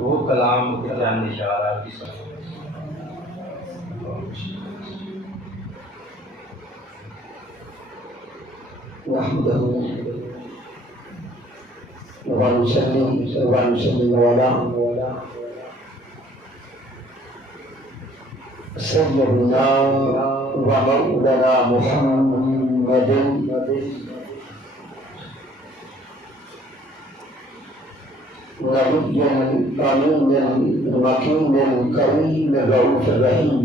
وہ کلام کے چند اشارات کی سمجھ نحمده ونصلي على سيدنا ومولانا محمد نبي الأمين المكين الكريم الرؤوف الرحيم.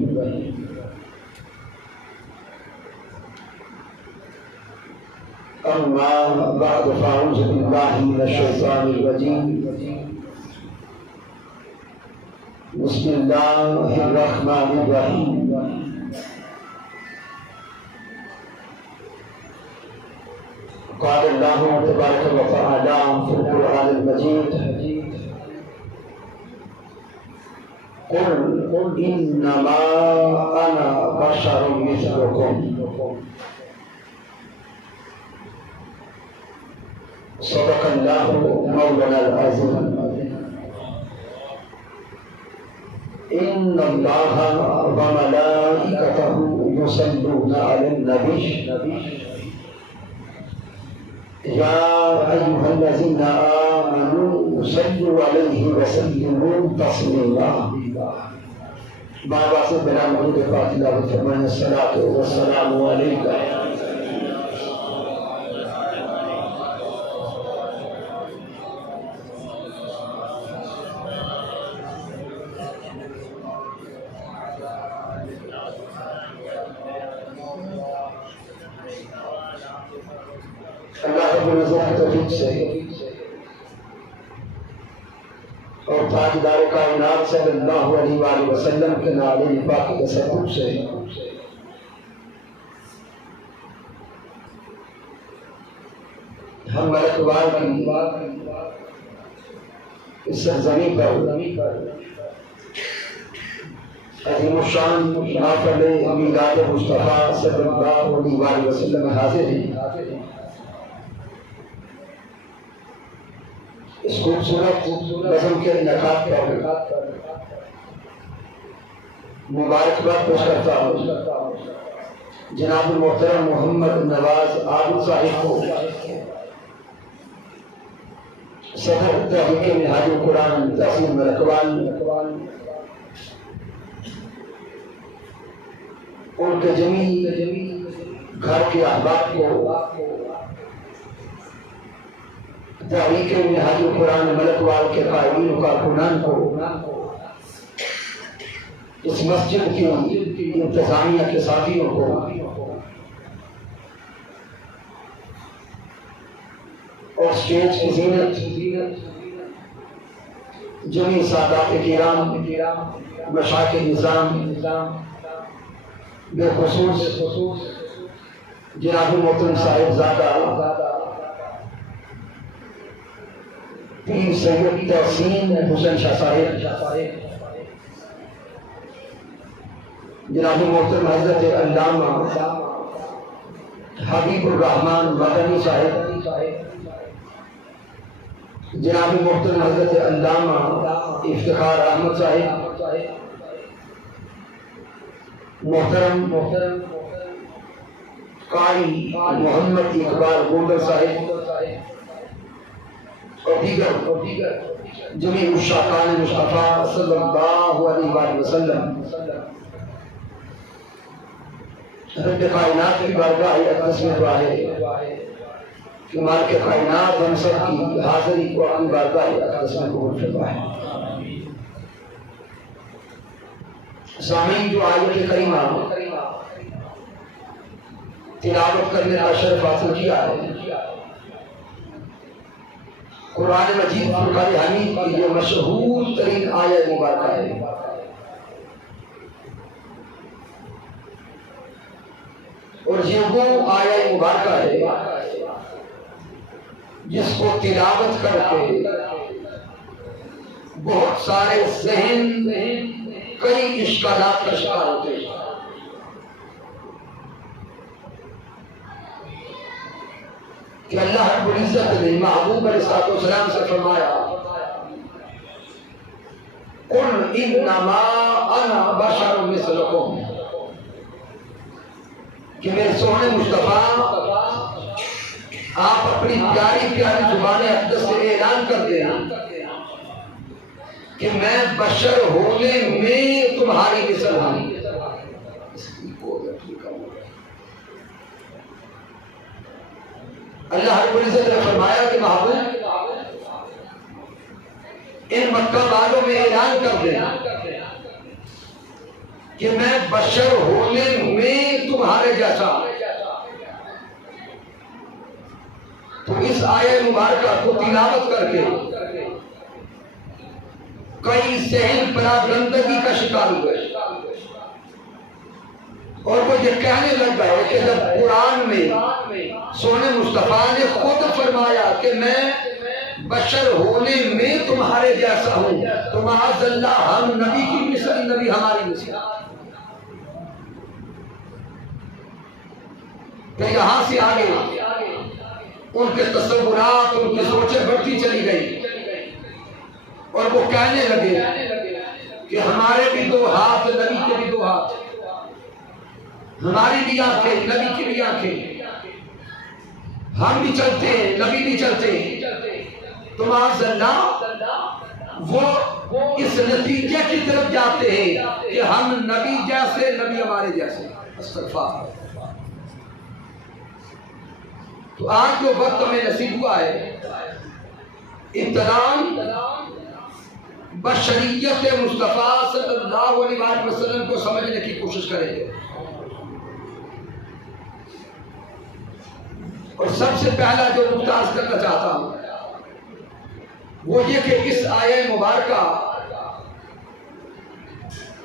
أما بعد فأعوذ بالله من الشيطان الرجيم. بسم الله الرحمن الرحيم. قال الله تبارك وتعالى في القرآن المجيد: قل إنما أنا بشر مثلكم صدق الله مولانا العظيم. إن الله وملائكته يصلون على النبي يا أيها الذين آمنوا صلوا عليه وسلموا تسليما. بابا سے بنا محمد فاطمہ فرمائیں الصلاۃ والسلام علیکہ. اللہ رب العزت کی توفیق سے اور تاجدار کائنات صلی اللہ علیہ وآلہ وسلم کے نالے پاک کے ثبوت سے ہم ملک وار کی اس سرزمین پر عظیم الشان محفل میلاد مصطفیٰ صلی اللہ علیہ وآلہ وسلم حاضر ہیں. اس خوبصورت نظم کے انعقاد پر مبارکباد پیش کرتا ہوں جناب محترم محمد نواز عابد صاحب کو صدر تحریک منہاج القرآن تحصیل ملکوال، ان کے جمیع گھر کے احباب کو، تحریک منہاج القرآن ملکوال کے قائمین و کارکنان کو، اس مسجد کی انتظامیہ کے ساتھیوں کو، اور اسٹیج کی زینت جمیع سادات کرام، مشائخ نظام، بالخصوص جناب محترم صاحب زادہ پیر سید تحسین حسین شاہ صاحب، جناب محترم حضرت علامہ حبیب الرحمن مدنی صاحب، جناب محترم حضرت علامہ افتخار احمد صاحب، محترم قاری محمد اقبال گوندر صاحب اور دیگر جمیع مشتاقان مصطفیٰ صلی اللہ علیہ وآلہ وسلم. رب کائنات کی بارگاہ اقدس میں دعا ہے کہ مالک کائنات ہم سب کی حاضری کو اپنی بارگاہ اقدس میں قبول فرمائے. سامعین، جو آیت کریمہ تلاوت کرنے کا شرف حاصل کیا ہے، قرآن مجید فرقان حمید کی یہ مشہور ترین آیت مبارکہ ہے. اور یہ وہ آیت مبارکہ ہے جس کو تلاوت کر کے بہت سارے ذہن کئی اشکالات کا شکار ہوتے ہیں. کہ اللہ رب العزت نے محبوب علیہ السلام سے فرمایا قل انما انا بشر مثلکم، کہ میرے سونے مصطفیٰ آپ اپنی پیاری پیاری زبان اقدس سے اعلان کر دیں کہ میں بشر ہونے میں تمہاری مثل ہوں۔ اللہ رب العزت نے فرمایا کہ محبوب ان مکہ والوں میں اعلان کر دیں کہ میں بشر ہونے میں تمہارے جیسا۔ تو اس آیہ مبارکہ کو تلاوت کر کے کئی ذہن پراگندگی کا شکار ہوئے اور وہ یہ کہنے لگ گئے کہ جب قرآن میں سونے مصطفیٰ نے خود فرمایا کہ میں بشر ہونے میں تمہارے جیسا ہوں تو معاذ اللہ ہم نبی کی مثل، نبی ہماری مثل۔ پھر یہاں سے آگے ان کے تصورات، ان کی سوچیں بڑھتی چلی گئی اور وہ کہنے لگے کہ ہمارے بھی دو ہاتھ، نبی کے بھی دو ہاتھ، ہماری بھی آنکھیں، نبی کی بھی آنکھیں، ہم بھی چلتے ہیں، نبی بھی چلتے ہیں۔ تو معاذ اللہ وہ اس نتیجے کی طرف جاتے ہیں کہ ہم نبی جیسے، نبی ہمارے جیسے۔ استغفار۔ تو آج جو وقت ہمیں نصیب ہوا ہے، ابتداً بشریت مصطفیٰ صلی اللہ علیہ وسلم کو سمجھنے کی کوشش کریں گے۔ اور سب سے پہلا جو نقطہ عرض کرنا چاہتا ہوں وہ یہ کہ اس آیہ مبارکہ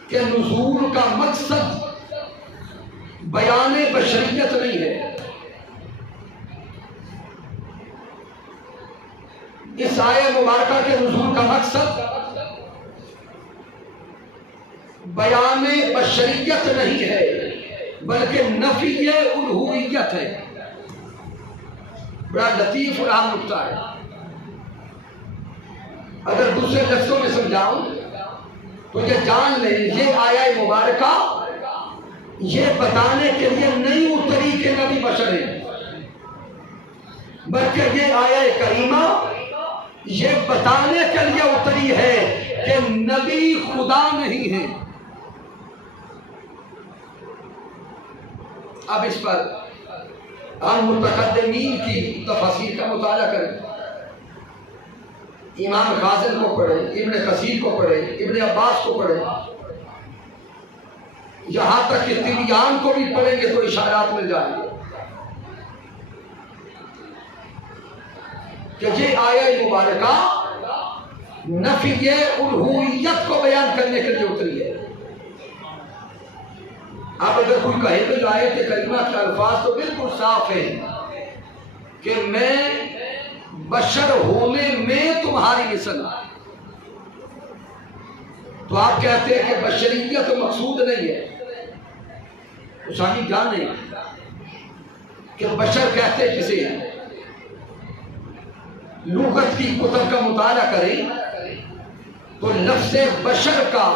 کے نزول کا مقصد بیان بشریت نہیں ہے۔ اس آیہ مبارکہ کے نزول کا مقصد بیان بشریت نہیں ہے بلکہ نفی الوہیت ہے۔ بڑا لطیف اور اہم نقطہ ہے۔ اگر دوسرے لفظوں میں سمجھاؤں تو یہ جان لیں یہ آیہ مبارکہ یہ بتانے کے لیے نہیں اتری کہ نبی بشر ہے، بلکہ یہ آیہ کریمہ یہ بتانے کے لیے اتری ہے کہ نبی خدا نہیں ہے۔ اب اس پر ہم متقدمین کی تفاسیر کا مطالعہ کریں، امام غازل کو پڑھیں، ابن کثیر کو پڑھیں، ابن عباس کو پڑھیں، یہاں تک کہ طبیان کو بھی پڑھیں گے تو اشارات مل جائیں گے کہ یہ آیہ مبارکہ نفی الوہیت کو بیان کرنے کے لیے اتری ہے۔ اب اگر کوئی کہے تو آیت کریمہ کے الفاظ تو بالکل صاف ہیں کہ میں بشر ہونے میں تمہاری مثل، تو آپ کہتے ہیں کہ بشریت مقصود نہیں ہے۔ سانی جانے کہ بشر کہتے کسے ہیں، لغت کی کتب کا مطالعہ کریں تو لفظ بشر کا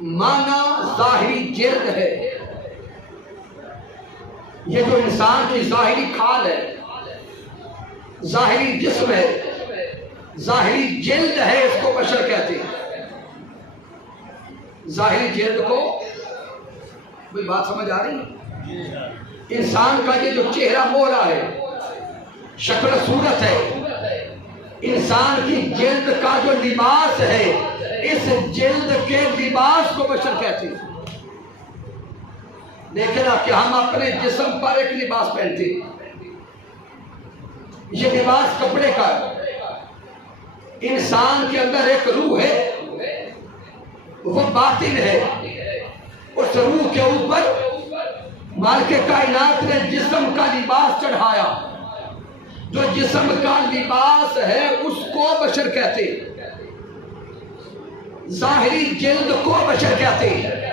معنی ظاہری جلد ہے۔ یہ جو انسان کی ظاہری کھال ہے، ظاہری جسم ہے، ظاہری جلد ہے، اس کو بشر کہتے ہیں۔ ظاہری جلد کو کوئی بات سمجھ آ رہی ہے؟ انسان کا یہ جو چہرہ مہرا ہے، شکل صورت ہے، انسان کی جلد کا جو لباس ہے، اس جلد کے لباس کو بشر کہتے ہیں۔ دیکھنا کہ ہم اپنے جسم پر ایک لباس پہنتے ہیں، یہ لباس کپڑے کا ہے۔ انسان کے اندر ایک روح ہے، وہ باطن ہے، اس روح کے اوپر مالک کائنات نے جسم کا لباس چڑھایا، جو جسم کا لباس ہے اس کو بشر کہتے ہیں، ظاہری جلد کو بشر کہتے ہیں۔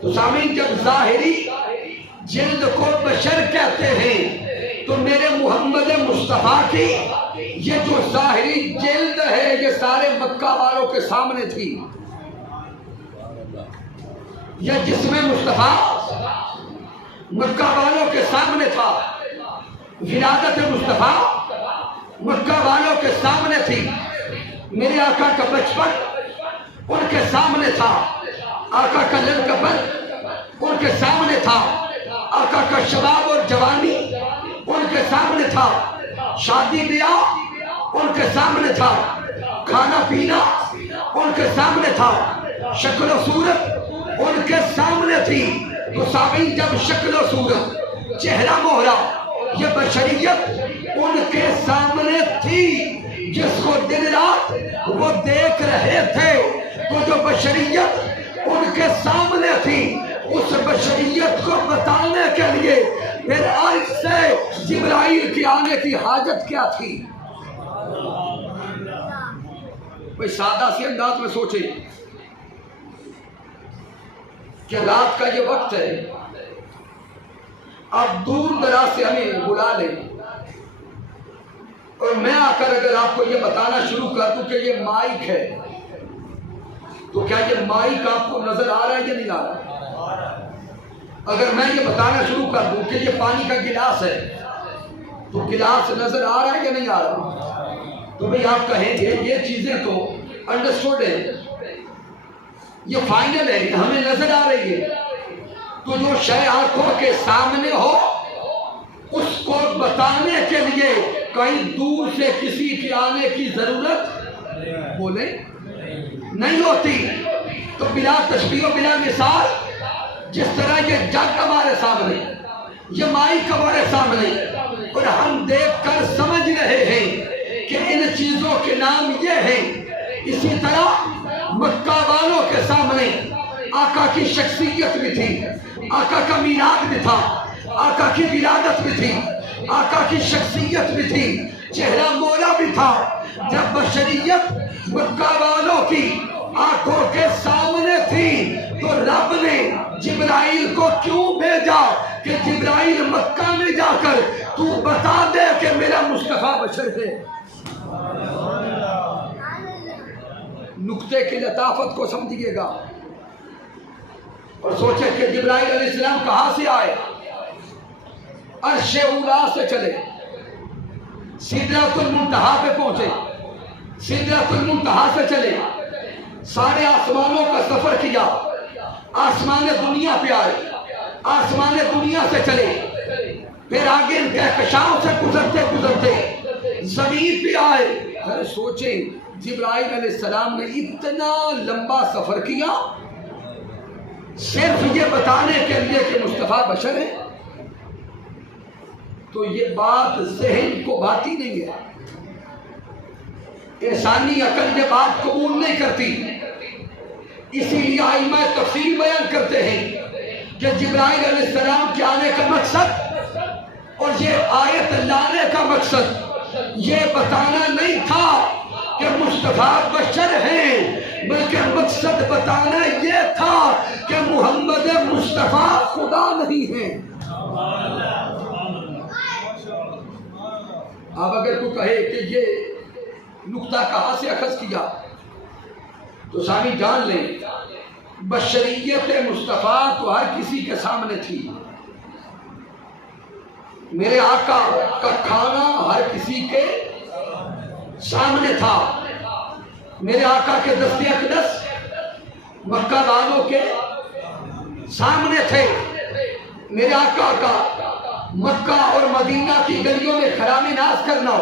تو سامعین جب ظاہری جلد کو بشر کہتے ہیں تو میرے محمد مصطفیٰ کی یہ جو ظاہری جلد ہے یہ سارے مکہ والوں کے سامنے تھی. یہ جسم مصطفیٰ مکہ والوں کے سامنے تھا. ولادت مصطفیٰ مکہ والوں کے سامنے تھی. میرے آقا کا بچپن ان کے سامنے تھا. آقا کا لڑکپن ان کے سامنے تھا. آقا کا شباب اور جوانی ان کے سامنے تھا. شادی بیاہ ان کے سامنے تھا. کھانا پینا ان کے سامنے تھا. شکل و صورت ان کے سامنے تھی. تو سامعین، جب شکل و صورت، چہرہ مہرہ، یہ بشریت ان کے سامنے تھی، جس کو دن رات وہ دیکھ رہے تھے، تو جو بشریت ان کے سامنے تھی، اس بشریت کو بتانے کے لیے پھر آج سے جبرائیل کی آنے کی حاجت کیا تھی؟ کوئی سادہ سی انداز میں سوچے کہ رات کا یہ وقت ہے، آپ دور دراز سے ہمیں بلا لیں اور میں آ کر اگر آپ کو یہ بتانا شروع کر دوں کہ یہ مائک ہے، تو کیا یہ مائک آپ کو نظر آ رہا ہے یا نہیں آ رہا؟ اگر میں یہ بتانا شروع کر دوں کہ یہ پانی کا گلاس ہے، تو گلاس نظر آ رہا ہے یا نہیں آ رہا؟ تو بھئی آپ کہیں گے یہ چیزیں تو انڈرسٹوڈ ہے، یہ فائنل ہے، ہمیں نظر آ رہی ہے. تو جو شے آنکھوں کے سامنے ہو، اس کو بتانے کے لیے کہیں دور سے کسی کے آنے کی ضرورت بولے نہیں ہوتی. تو بلا تشبیہ و بلا مثال، جس طرح یہ جگ ہمارے سامنے، یہ مائک ہمارے سامنے، اور ہم دیکھ کر سمجھ رہے ہیں کہ ان چیزوں کے نام یہ ہیں، اسی طرح مکہ والوں کے سامنے آقا کی شخصیت بھی تھی، آقا کا میلاد بھی تھا، آقا کی ولادت بھی تھی، آقا کی شخصیت بھی تھی، چہرہ مولا بھی تھا. جب بشریت مکہ والوں کی آنکھوں کے سامنے تھی، تو رب نے جبرائیل کو کیوں بھیجا کہ جبرائیل مکہ میں جا کر تو بتا دے کہ میرا مصطفیٰ بشر ہے. نقطے کی لطافت کو سمجھیے گا اور سوچے کہ جبرائیل علیہ السلام کہاں سے آئے؟ عرش اولا سے چلے، سدرۃ المنتہا پہ پہنچے، سدرۃ المنتہا سے چلے، سارے آسمانوں کا سفر کیا، آسمان دنیا پہ آئے، آسمان دنیا سے چلے، پھر آگے ان کہکشاؤں سے گزرتے گزرتے زمین پہ آئے. پھر سوچیں جبرائیل علیہ السلام نے اتنا لمبا سفر کیا صرف یہ بتانے کے لیے کہ مصطفیٰ بشر ہے؟ تو یہ بات ذہن کو بھاتی نہیں ہے، انسانی عقل یہ بات قبول نہیں کرتی. اسی لیے ائمہ تفسیر بیان کرتے ہیں کہ جبرائیل علیہ السلام کے آنے کا مقصد اور یہ آیت لانے کا مقصد یہ بتانا نہیں تھا کہ مصطفیٰ بشر ہیں، بلکہ مقصد بتانا یہ تھا کہ محمد مصطفیٰ خدا نہیں ہیں. اب اگر کوئی کہے کہ یہ نقطہ کہاں سے اخذ کیا، تو سامع جان لیں بشریت مصطفیٰ تو ہر کسی کے سامنے تھی. میرے آقا کا کھانا ہر کسی کے سامنے تھا. میرے آقا کے دست اقدس مکہ والوں کے سامنے تھے. میرے آقا کا مکہ اور مدینہ کی گلیوں میں خرام ناز کرنا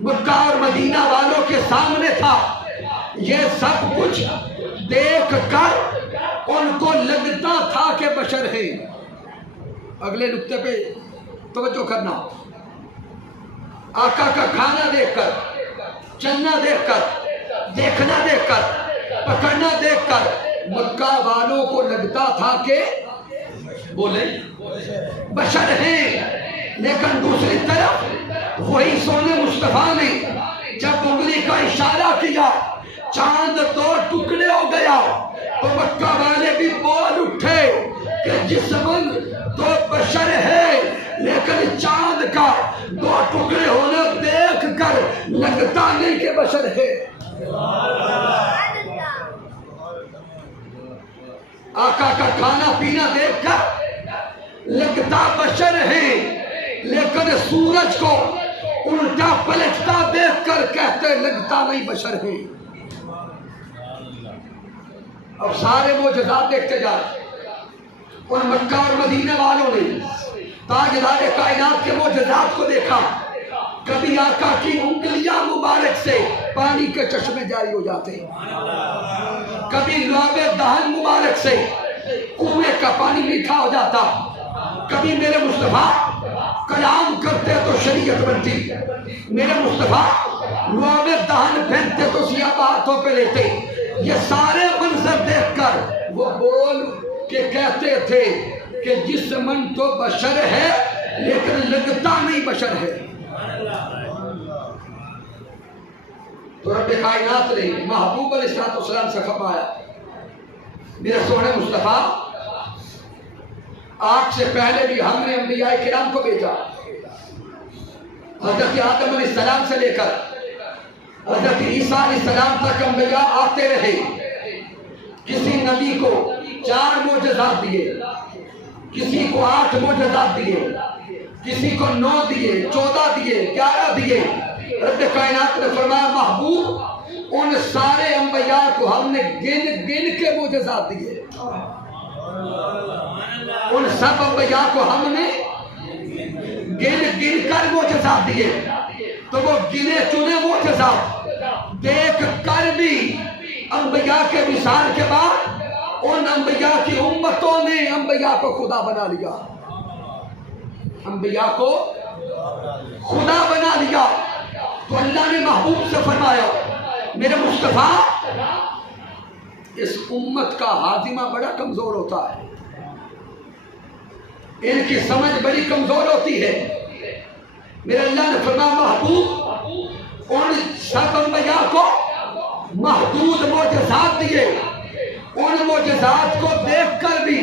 مکہ اور مدینہ والوں کے سامنے تھا. یہ سب کچھ دیکھ کر ان کو لگتا تھا کہ بشر ہے. اگلے نقطے پہ توجہ کرنا، آقا کا کھانا دیکھ کر، چلنا دیکھ کر، دیکھنا دیکھ کر، پکڑنا دیکھ کر مکہ والوں کو لگتا تھا کہ بولے بشر ہیں. لیکن دوسری طرف وہی سونے مصطفیٰ نے جب انگلی کا اشارہ کیا، چاند دو ٹکڑے ہو گیا، تو مکہ والے بھی بول اٹھے کہ جسمن تو بشر ہے، لیکن چاند کا دو ٹکڑے ہونا دیکھ کر لگتا نہیں کہ بشر ہے. آقا کا کھانا پینا دیکھ کر لگتا بشر ہے، لیکن سورج کو الٹا پلٹتا دیکھ کر کہتے لگتا نہیں بشر ہے. اب سارے معجزات دیکھتے جا رہے. ان مکہ اور مدینہ والوں نے تاجدار کائنات کے معجزات کو دیکھا. کبھی آقا کی انگلیاں مبارک سے پانی کے چشمے جاری ہو جاتے، کبھی لعاب دہن مبارک سے کنویں کا پانی میٹھا ہو جاتا، کبھی میرے مصطفیٰ کلام کرتے تو شریعت بنتی، میرے مصطفیٰ لعاب دہن پھینکتے تو سیاہ ہاتھوں پہ لیتے. یہ سارے منظر دیکھ کر وہ بول کے کہتے تھے کہ جسمن تو بشر ہے لیکن لگتا نہیں بشر ہے. تو رب کائنات نے محبوب علیہ السلام سے فرمایا میرے سونے مصطفیٰ آپ سے پہلے بھی ہم نے انبیاء کرام کو بھیجا. حضرت آدم علیہ السلام سے لے کر حضرت عیسیٰ علیہ السلام تک انبیاء آتے رہے. کسی نبی کو 4 معجزات دیے، کسی کو 8 معجزات دیے، کسی کو 9 دیے، 14 دیے، 11 دیے. رب کائنات نے فرمایا محبوب ان سارے انبیاء کو ہم نے گن گن کے معجزات دیے. ان سب انبیاء کو ہم نے گن گن کر معجزات دیے. تو وہ گنے چنے معجزات دیکھ کر بھی انبیاء کے وصال کے بعد ان انبیاء کی امتوں نے انبیاء کو خدا بنا لیا. انبیاء کو خدا بنا لیا. تو اللہ نے محبوب سے فرمایا میرے مصطفیٰ اس امت کا ہاضمہ بڑا کمزور ہوتا ہے، ان کی سمجھ بڑی کمزور ہوتی ہے. میرے اللہ نے فرمایا محبوب ان سب انبیاء کو محدود معجزات دیے. ان معجزات کو دیکھ کر بھی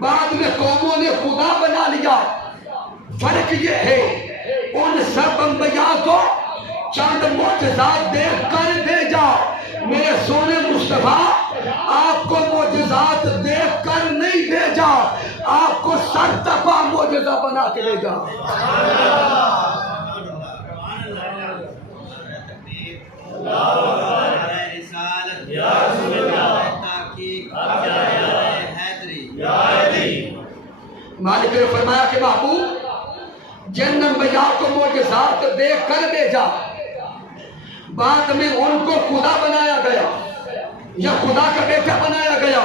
بعد میں قوموں نے خدا بنا لیا. فرق یہ ہے ان سب انبیاء کو چند معجزات دیکھ کر بھیجا. میرے سونے مصطفیٰ آپ کو معجزات دیکھ کر نہیں بھیجا، آپ کو سرتپا معجزہ بنا کے بھیجا. مالک نے فرمایا کہ محبوب جن انبیاء کو معجزات دیکھ کر بھیجا بعد میں ان کو خدا بنایا گیا یا خدا کا بیٹا بنایا گیا.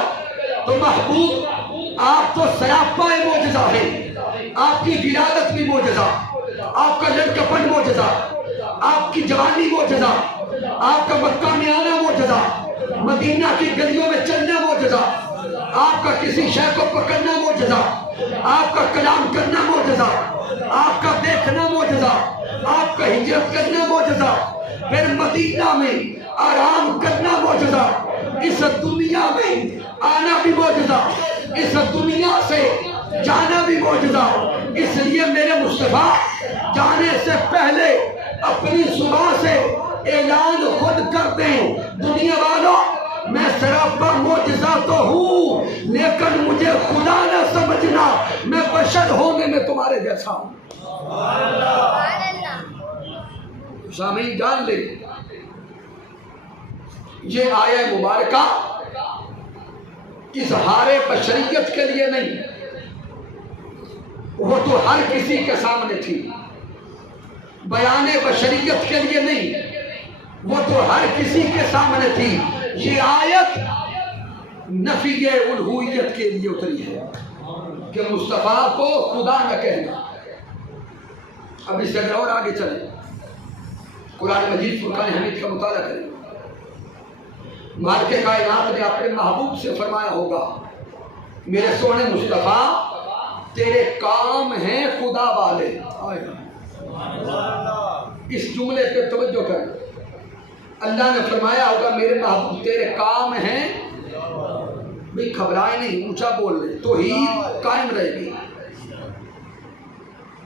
تو محبوب آپ تو سراپا معجزہ ہے. آپ کی ولادت بھی معجزہ، آپ کا لڑکپن معجزہ، آپ کی جوانی معجزہ، آپ کا مکہ میں آنا معجزہ، مدینہ کی گلیوں میں چلنا معجزہ، آپ کا کسی شے کو پکڑنا معجزہ، آپ کا کلام کرنا معجزہ، آپ کا دیکھنا معجزہ، آپ کا ہجرت کرنا معجزہ، پھر مدینہ میں آرام کرنا معجزہ، اس دنیا میں آنا بھی معجزہ، اس دنیا سے جانا بھی معجزہ. اس لیے میرے مصطفیٰ جانے سے پہلے اپنی زبان سے اعلان خود کر دیں دنیا والوں میں سراپا معجزہ تو ہوں لیکن مجھے خدا نہ سمجھنا، میں بشر ہونے میں تمہارے جیسا ہوں. سامعین جان لے یہ آیہ مبارکہ اظہار بشریت کے لیے نہیں، وہ تو ہر کسی کے سامنے تھی. بیان بشریت کے لیے نہیں، وہ تو ہر کسی کے سامنے تھی. یہ آیت نفی الوہیت کے لیے اتری ہے کہ مصطفیٰ کو خدا نہ کہنا. اب اس سے اور آگے چلیں، قرآن مجید فرقان حمید کا مطالعہ کریں. مالک کائنات نے اپنے محبوب سے فرمایا ہوگا میرے سونے مصطفیٰ تیرے کام ہیں خدا والے. اس جملے پہ توجہ کریں. اللہ نے فرمایا ہوگا میرے محبوب تیرے کام ہیں، بھی گھبرائے نہیں، اونچا بول لے، توحید قائم رہے گی.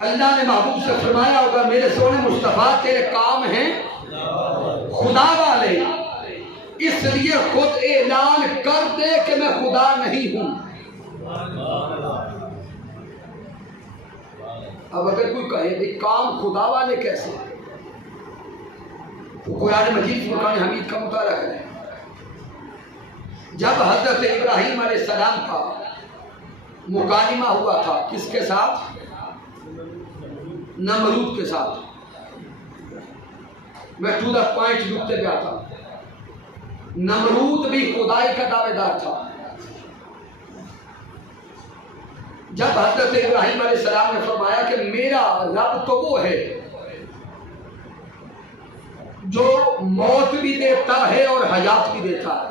اللہ نے محبوب سے فرمایا ہوگا میرے سونے مصطفیٰ تیرے کام ہیں خدا والے اس لیے خود اعلان کر دے کہ میں خدا نہیں ہوں. اب اگر کوئی کہے بھئی کام خدا والے کیسے، تو قرآن مجید فرقان حمید کا مطالعہ کریں. جب حضرت ابراہیم علیہ السلام کا مکالمہ ہوا تھا کس کے ساتھ؟ نمرود کے ساتھ. میں ٹو دا پوائنٹ نقطے پہ آتا ہوں. نمرود بھی خدائی کا دعوے دار تھا. جب حضرت ابراہیم علیہ السلام نے فرمایا کہ میرا رب تو وہ ہے جو موت بھی دیتا ہے اور حیات بھی دیتا ہے،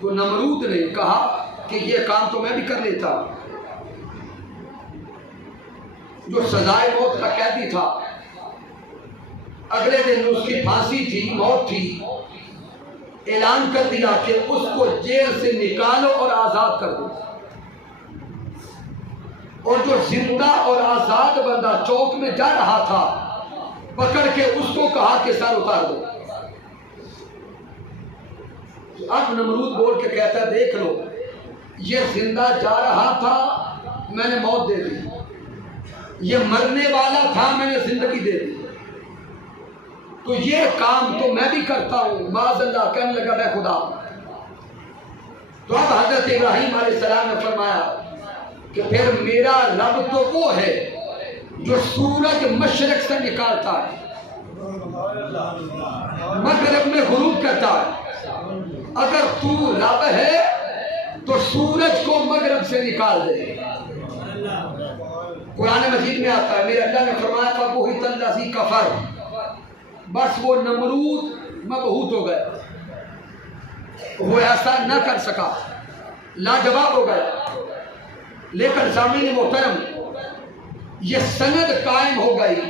تو نمرود نے کہا کہ یہ کام تو میں بھی کر لیتا. جو سزائے موت کا قیدی تھا، اگلے دن اس کی پھانسی تھی، موت تھی، اعلان کر دیا کہ اس کو جیل سے نکالو اور آزاد کر دو. اور جو زندہ اور آزاد بندہ چوک میں جا رہا تھا، پکڑ کے اس کو کہا کہ سر اتار دو. اب نمرود بول کے کہتا ہے دیکھ لو، یہ زندہ جا رہا تھا، میں نے موت دے دی. یہ مرنے والا تھا، میں نے زندگی دے دی. تو یہ کام تو میں بھی کرتا ہوں. معاذ اللہ، کہنے لگا میں خدا ہوں. تو اب حضرت ابراہیم علیہ السلام نے فرمایا کہ پھر میرا رب تو وہ ہے جو سورج مشرق سے نکالتا ہے، مغرب میں غروب کرتا ہے. اگر تو رب ہے تو سورج کو مغرب سے نکال دے. قرآن مجید میں آتا ہے، میرے اللہ نے فرمایا فَبُهِتَ الَّذِي كَفَرَ، بس وہ نمرود مبہوت ہو گئے، وہ ایسا نہ کر سکا، لاجواب ہو گیا. لیکن سامعین محترم، یہ سند قائم ہو گئی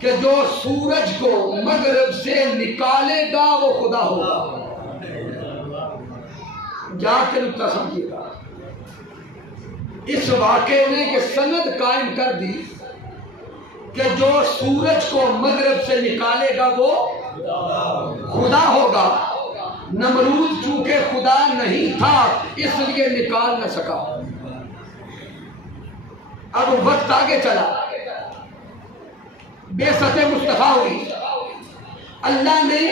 کہ جو سورج کو مغرب سے نکالے گا وہ خدا ہوگا. جا کے نقطہ سمجھیے گا. اس واقعے نے یہ سند قائم کر دی کہ جو سورج کو مغرب سے نکالے گا وہ خدا ہوگا. نمرود چونکہ خدا نہیں تھا اس لیے نکال نہ سکا. اب وقت آگے چلا، بعثت مصطفیٰ ہوئی. اللہ نے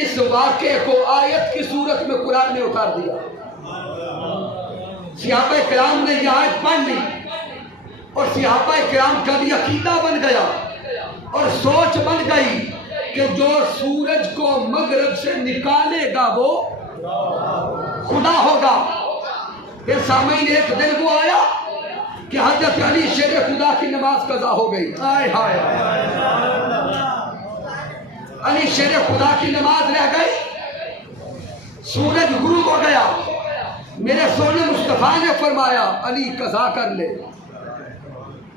اس واقعے کو آیت کی صورت میں قرآن میں اتار دیا. صحابہ کرام نے یہ آیت پڑھ لی اور صحابہ کرام کا بھی عقیدہ بن گیا اور سوچ بن گئی کہ جو سورج کو مغرب سے نکالے گا وہ خدا ہوگا. پھر سامعین ایک دن وہ آیا کہ حضرت علی شیر خدا کی نماز قضا ہو گئی. آئے ہائے، علی شیر خدا کی نماز رہ گئی، سورج غروب ہو گیا. میرے سونے مصطفیٰ نے فرمایا علی قضا کر لے،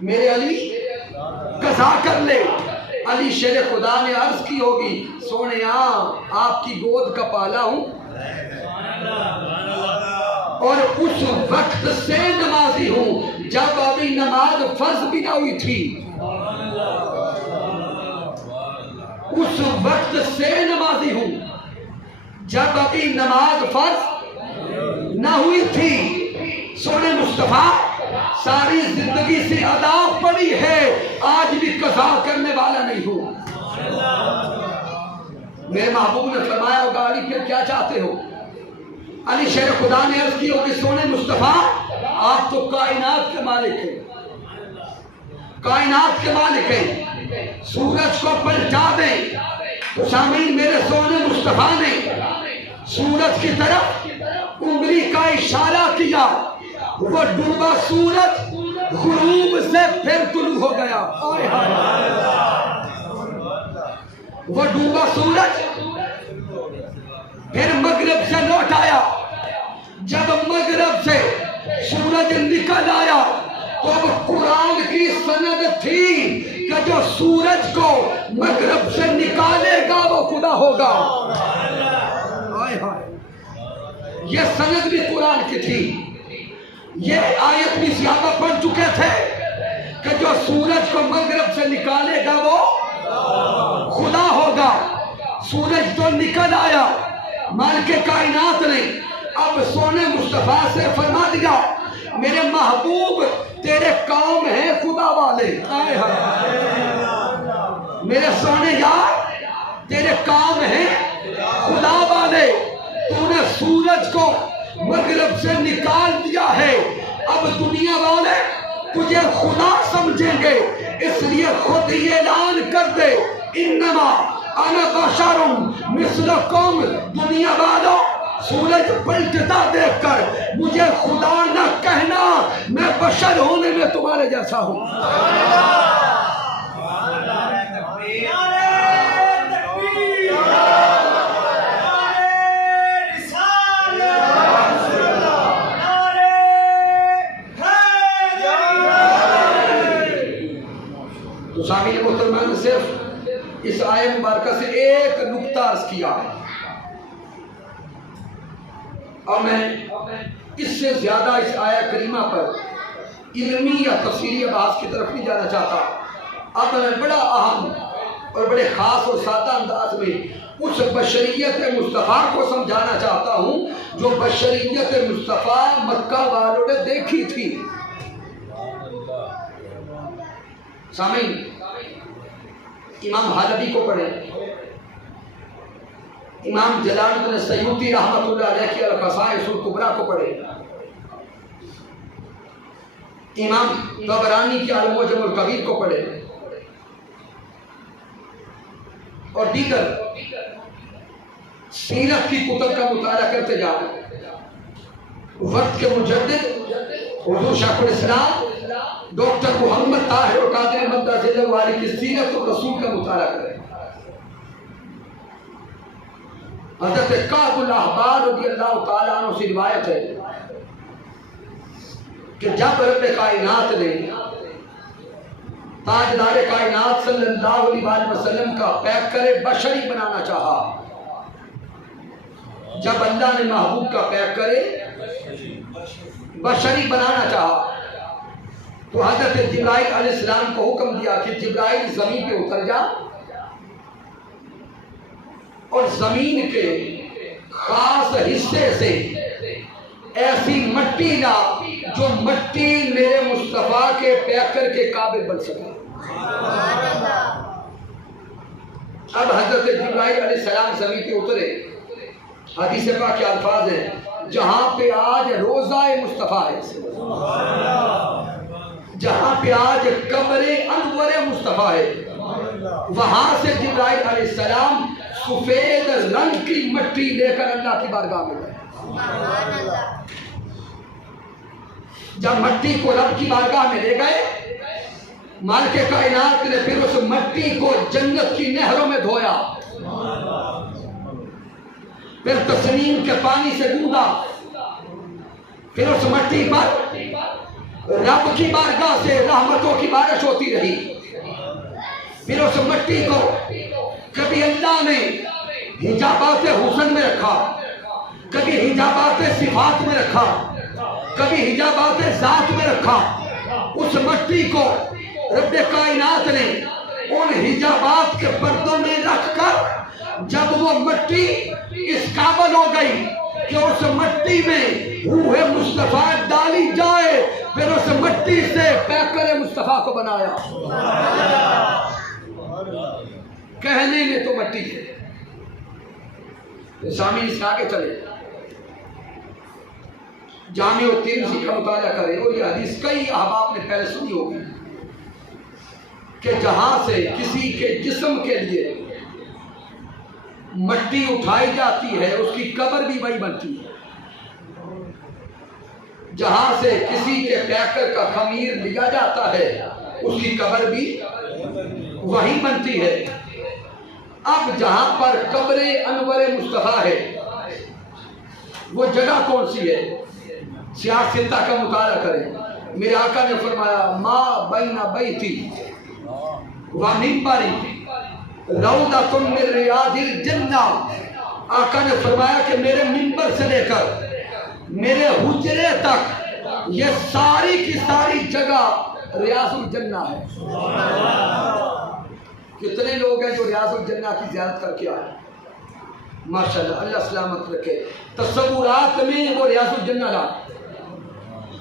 میرے علی قضا کر لے. علی شیر خدا نے عرض کی ہوگی سونے آپ کی گود کا پالا ہوں اور اس وقت سے نمازی ہوں جب ابھی نماز فرض بھی نہ ہوئی تھی. اس وقت سے نمازی ہوں جب ابھی نماز فرض نہ ہوئی تھی. سونے مصطفیٰ ساری زندگی سے ادا پڑی ہے، آج بھی قضا کرنے والا نہیں ہوں. میرے محبوب نے فرمایا ہوگا علی پھر کیا چاہتے ہو؟ علی شیر خدا نے عرض کی ہوگی سونے مصطفیٰ آپ تو کائنات کے مالک ہیں، کائنات کے مالک ہیں، سورج کو پلٹا دیں. تو سامعین میرے سونے مصطفیٰ نے سورج کی طرف انگلی کا اشارہ کیا، وہ ڈوبا سورج غروب سے پھر طلوع ہو گیا. آئے ہائے، وہ ڈوبا سورج پھر مغرب سے لوٹ آیا. جب مغرب سے سورج نکل آیا تو اب قرآن کی سند تھی کہ جو سورج کو مغرب سے نکالے گا وہ خدا ہوگا. آئے ہائے، یہ سند بھی قرآن کی تھی. یہ آیت بھی صحابہ پڑھ چکے تھے کہ جو سورج کو مغرب سے نکالے گا وہ خدا ہوگا. سورج تو نکل آیا، مالک کائنات نے اب سونے مصطفیٰ سے فرما دیا میرے محبوب تیرے قوم ہیں خدا والے. میرے سونے یار تیرے کام ہیں خدا والے. تو نے سورج کو مغرب سے نکال دیا ہے، اب دنیا والے تجھے خدا سمجھیں گے، اس لیے خود ہی اعلان کر دے انما انا بشر مثلکم. دنیا والوں سورج پلٹتا دیکھ کر مجھے خدا نہ کہنا، میں بشر ہونے میں تمہارے جیسا ہوں. تو سامعین محترمان نے صرف اس آیہ مبارکہ سے ایک نقطہ عرض کیا ہے، اور میں اس سے زیادہ اس آیہ کریمہ پر علمی یا تفسیری بحث کی طرف نہیں جانا چاہتا. اب میں بڑا اہم اور بڑے خاص اور سادہ انداز میں اس بشریت مصطفیٰ کو سمجھانا چاہتا ہوں جو بشریت مصطفیٰ مکہ والوں نے دیکھی تھی. سامعین امام حلبی کو پڑھیں، امام جلال الدین سیوطی رحمۃ اللہ علیہ کی الخصائص الکبریٰ کو پڑھیں، امام طبرانی کی المعجم الکبیر کو پڑھیں، اور دیگر سیرت کی کتب کا مطالعہ کرتے جائیں. وقت کے مجدد حضور شیخ الاسلام ڈاکٹر محمد طاہر القادری احمد رضی اللہ عنہ کی سیرت الرسول کا مطالعہ کریں. حضرت کعب الاحبار رضی اللہ تعالیٰ عنہ سے روایت ہے کہ جب رب کائنات نے تاجدار کائنات صلی اللہ علیہ وسلم کا پیکر بشری بنانا چاہا، جب اللہ نے محبوب کا پیکر بشری بنانا چاہا تو حضرت جبرائیل علیہ السلام کو حکم دیا کہ جبرائیل زمین پہ اتر جا اور زمین کے خاص حصے سے ایسی مٹی لا جو مٹی میرے مصطفیٰ کے پیکر کے قابل بن سکے. اب حضرت جبرائیل علیہ السلام زمین پہ اترے. حدیث پاک کے الفاظ ہیں جہاں پہ آج روضہ مصطفیٰ ہے، جہاں پہ آج قبر انور مصطفیٰ ہے، وہاں سے جبرائیل علیہ السلام سفید رنگ کی مٹی لے کر اللہ کی بارگاہ میں گئے. جب مٹی کو رب کی بارگاہ میں لے گئے، مالک کائنات نے پھر اس مٹی کو جنت کی نہروں میں دھویا، پھر تسنیم کے پانی سے گوندا، پھر اس مٹی پر رب کی بارگاہ سے رحمتوں کی بارش ہوتی رہی. پھر اس مٹی کو کبھی اللہ نے حجابات حسن میں رکھا، کبھی حجابات صفات میں رکھا، کبھی حجابات ذات میں رکھا. اس مٹی کو رب کائنات نے ان حجابات کے پردوں میں رکھ کر جب وہ مٹی اس قابل ہو گئی کہ اس مٹی میں روح مصطفیٰ ڈالی جائے، پھر اس مٹی سے پیکر مصطفیٰ کو بنایا. کہنے میں تو مٹی ہے. سامعین اس آگے چلے، جامع ترمذی کا مطالعہ کریں اور یہ حدیث کئی احباب نے پہلے سنی ہوگی کہ جہاں سے کسی کے جسم کے لیے مٹی اٹھائی جاتی ہے اس کی قبر بھی وہی بنتی ہے، جہاں سے کسی کے پیکر کا خمیر لیا جاتا ہے اس کی قبر بھی وہی بنتی ہے. اب جہاں پر قبر انور مصطفیٰ ہے وہ جگہ کون سی ہے؟ سیاستہ کا مطالعہ کریں. میرے آقا نے فرمایا ما بین بیتی و منبری روضۃ من ریاض الجنہ. آقا نے فرمایا کہ میرے منبر سے لے کر میرے حجرے تک یہ ساری کی ساری جگہ ریاض الجنہ ہے. کتنے لوگ ہیں جو ریاض الجنہ کی زیارت کر کے آئے؟ ماشاءاللہ، اللہ سلامت رکھے۔ تصورات میں وہ ریاض الجنہ لا،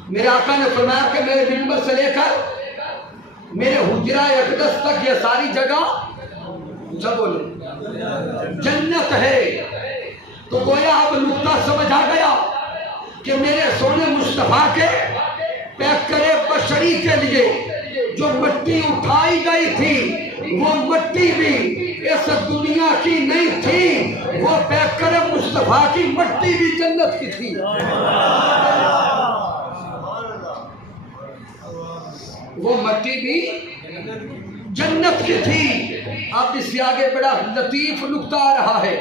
میرے آقا نے فرمایا کہ میرے منبر سے لے کر میرے حجرہ اقدس تک یہ ساری جگہ جب بولے جنت ہے۔ تو گویا اب نقطہ سمجھ آ گیا کہ میرے سونے مصطفیٰ کے پیکرے بشری کے لیے جو مٹی اٹھائی گئی تھی وہ مٹی بھی اس دنیا کی نہیں تھی، وہ پیکرے مصطفیٰ کی مٹی بھی جنت کی تھی۔ وہ مٹی بھی جنت کی تھی۔ اب اس سے آگے بڑا لطیف نقطہ آ رہا ہے،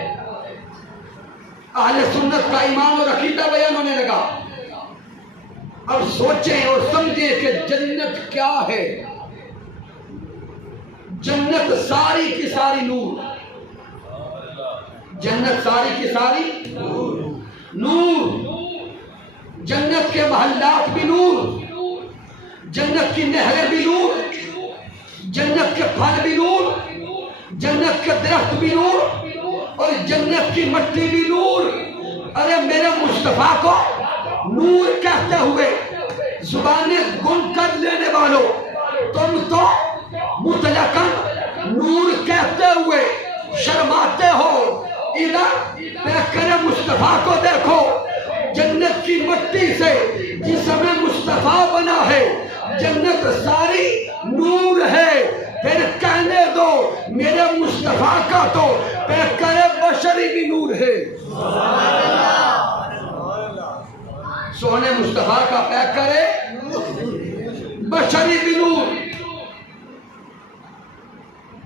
اہل سنت کا ایمان اور عقیدہ بیان ہونے لگا۔ اب سوچیں اور سمجھیں کہ جنت کیا ہے۔ جنت ساری کی ساری نور، جنت ساری کی ساری نور، جنت کے محلات بھی نور، جنت کی نہریں بھی نور، جنت کے پھل بھی نور، جنت کے درخت بھی نور، اور جنت کی مٹی بھی نور۔ ارے میرے مصطفیٰ کو نور کہتے ہوئے زبانیں گم کر لینے والوں، تم تو مطلقاً نور کہتے ہوئے شرماتے ہو۔ ادھر پیکر مصطفیٰ کو دیکھو، جنت کی مٹی سے جسم مصطفیٰ بنا ہے، جنت ساری نور ہے۔ پھر کہنے دو میرے مصطفیٰ کا تو پیکر بشری بھی نور ہے۔ سونے مصطفیٰ کا پیکر بشری بھی نور۔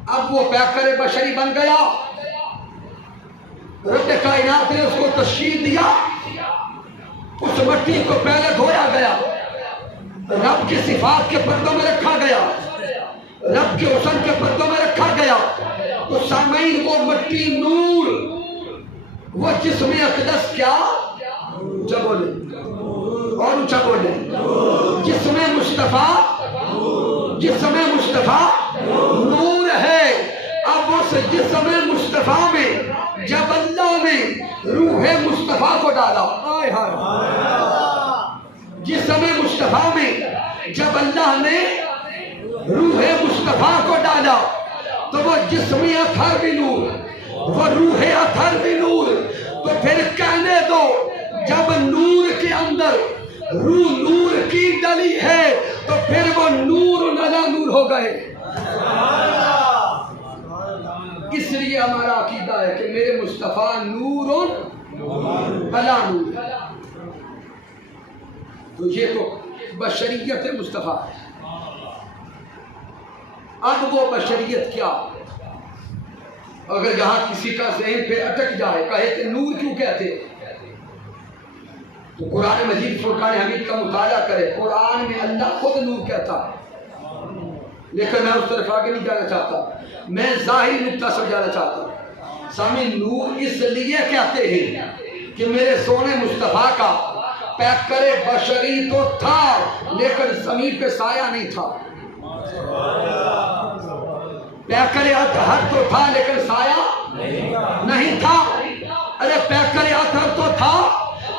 اب وہ پیکر بشری بن گیا، رب کائنات نے اس کو تشریف دیا، اس مٹی کو پہلے دھویا گیا، رب کی صفات کے پردوں میں رکھا گیا، رب کے حسن کے پردوں میں رکھا گیا۔ تو سامعین وہ مٹی نور، وہ جسم اقدس کیا؟ اونچا بولے اور اونچا بولے، جسم مصطفیٰ، جسم مصطفیٰ نور ہے۔ اب اس جسم مصطفیٰ میں جب اللہ نے روح مصطفیٰ کو ڈالا، جسم مصطفیٰ میں جب اللہ نے روح مصطفیٰ کو ڈالا تو وہ جسمی اثر بھی نور، وہ روح اثر بھی نور۔ تو پھر کہنے دو جب نور کے اندر روح نور کی ڈلی ہے تو پھر وہ نور نلا نور ہو گئے۔ اس لیے ہمارا عقیدہ ہے کہ میرے مصطفیٰ نور علی نور۔ تو یہ تو بشریت مصطفیٰ ہے۔ اب وہ بشریت کیا؟ اگر یہاں کسی کا ذہن پہ اٹک جائے، کہے کہ نور کیوں کہتے، تو قرآن مجید فرقان حمید کا مطالعہ کرے۔ قرآن میں اللہ خود نور کہتا ہے، لیکن میں اس طرف آگے نہیں جانا چاہتا، میں ظاہری نقطہ سمجھانا چاہتا ہوں۔ سامنے نور اس لیے کہتے ہیں کہ میرے سونے مصطفیٰ کا پیکر بشری تو تھا لیکن زمین پہ سایہ نہیں تھا، پیکر اطہر تو تھا لیکن سایہ نہیں تھا۔ ارے پیکر اطہر تو تھا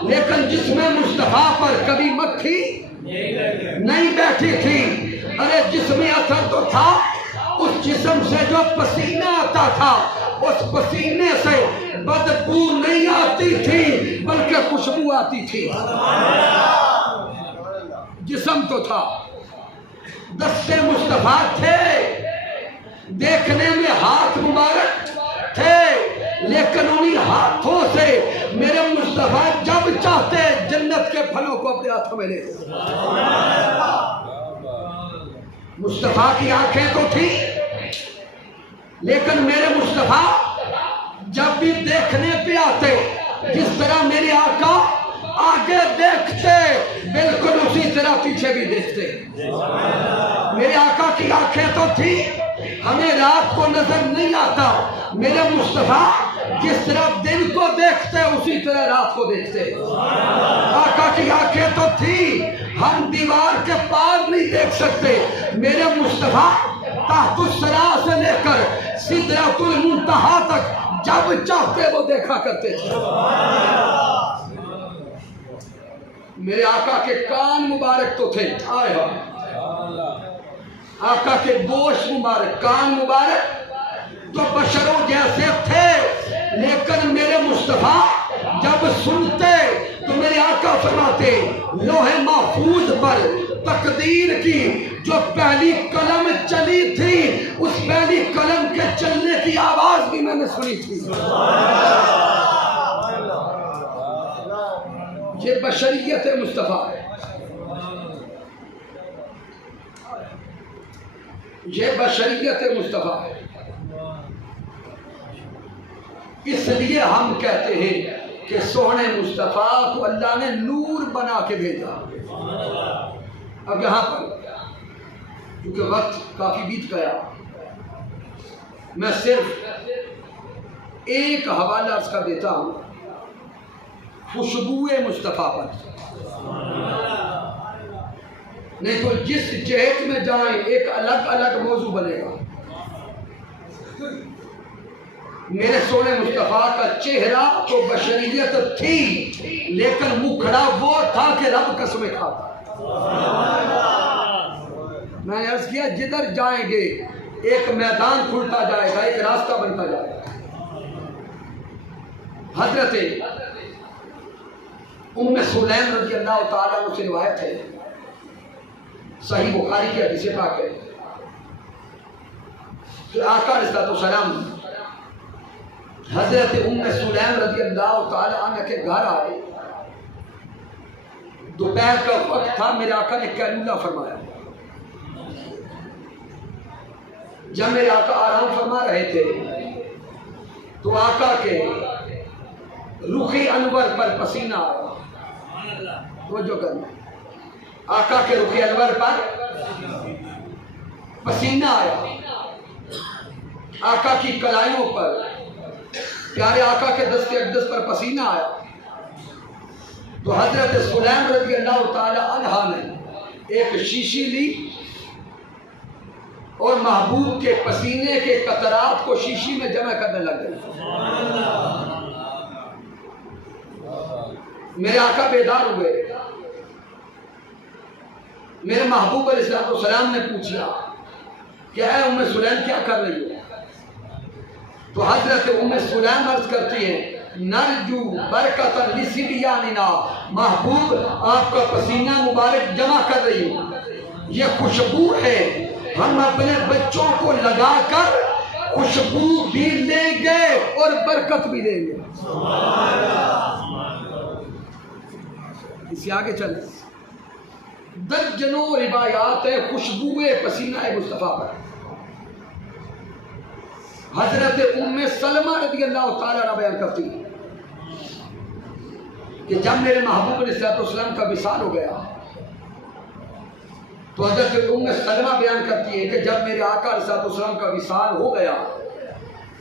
لیکن جسم مصطفیٰ پر کبھی مکھی نہیں بیٹھی تھی۔ ارے جسم اطہر تو تھا، اس جسم سے جو پسینہ آتا تھا اس پسینے سے بدبو نہیں آتی تھی بلکہ خوشبو آتی تھی۔ جسم تو تھا، دستے مصطفیٰ تھے، دیکھنے میں ہاتھ مبارک تھے، لیکن انہی ہاتھوں سے میرے مصطفیٰ جب چاہتے جنت کے پھلوں کو اپنے ہاتھوں میں لیتے۔ مصطفیٰ کی آنکھیں تو تھی لیکن میرے مصطفیٰ جب بھی دیکھنے پہ آتے جس طرح میرے آقا آگے دیکھتے بالکل اسی طرح پیچھے بھی دیکھتے۔ میرے آقا کی آنکھیں تو تھی، ہمیں رات کو نظر نہیں آتا، میرے مصطفیٰ جس طرح دن کو دیکھتے اسی طرح رات کو دیکھتے۔ آقا کی آنکھیں تو تھی، ہم دیوار کے پار نہیں دیکھ سکتے، میرے مصطفیٰ تحت الثرى سے لے کر سدرۃ المنتہا تک جب چاہتے وہ دیکھا کرتے تھے۔ میرے آقا کے کان مبارک تو تھے، آئے آقا کے گوشت مبارک، کان مبارک تو بشروں جیسے تھے، لیکن میرے مصطفیٰ جب سنتے تو میرے آقا فرماتے لوح محفوظ پر تقدیر کی جو پہلی قلم چلی تھی، اس پہلی قلم کے چلنے کی آواز بھی میں نے سنی تھی۔ یہ بشریت مصطفیٰ ہے، یہ بشریت مصطفیٰ ہے۔ اس لیے ہم کہتے ہیں کہ سونے مصطفیٰ کو اللہ نے نور بنا کے بھیجا۔ اب یہاں پر کیونکہ وقت کافی بیت گیا، میں صرف ایک حوالہ اس کا دیتا ہوں، خوشبو مصطفیٰ پر۔ نہیں تو جس جہت میں جائیں ایک الگ الگ موضوع بنے گا۔ میرے سونے مصطفیٰ کا چہرہ تو بشریت تھی، لیکن مکھڑا وہ تھا کہ رب قسمیں کھاتا۔ میں نے عرض کیا جدھر جائیں گے ایک میدان کھلتا جائے گا، ایک راستہ بنتا جائے گا۔ حضرت ام سلیم رضی اللہ تعالیٰ عنہ سے روایت ہے، صحیح بخاری کی حدیث پاک ہے کہ آقا علیہ السلام حضرت ام سلیم رضی اللہ تعالیٰ عنہ کے گھر آئے۔ دوپہر کا وقت تھا، میرے آقا نے قیلولہ فرمایا۔ جب میرے آقا آرام فرما رہے تھے تو آقا کے رخ انور پر پسینہ آیا۔ توجہ کرنا، آقا کے رخ انور پر پسینہ آیا، آقا کی کلائیوں پر، پیارے آقا کے دست اقدس پر پسینہ آیا۔ تو حضرت سلیم رضی اللہ تعالی عنہ نے ایک شیشی لی اور محبوب کے پسینے کے قطرات کو شیشی میں جمع کرنے لگ گئے۔ میرے آقا بیدار ہوئے، میرے محبوب علیہ السلام نے پوچھا کہ اے ام سلیم کیا کر رہی ہو؟ تو حضرت ام سلیم عرض کرتی ہیں نرجو برکت لسبیاننا، محبوب آپ کا پسینہ مبارک جمع کر رہی ہوں، یہ خوشبو ہے، ہم اپنے بچوں کو لگا کر خوشبو بھی لیں گے اور برکت بھی دیں گے۔ اسی آگے چلیں، درجنوں روایات ہے خوشبو پسینہ مصطفیٰ پر۔ حضرت ام سلمہ رضی اللہ تعالیٰ عنہ بیان کرتی ہے کہ جب میرے محبوب علیہ السلام کا وصال ہو گیا تو حضرت ام سلمہ بیان کرتی ہے کہ جب میرے آقا علیہ السلام کا وصال ہو گیا،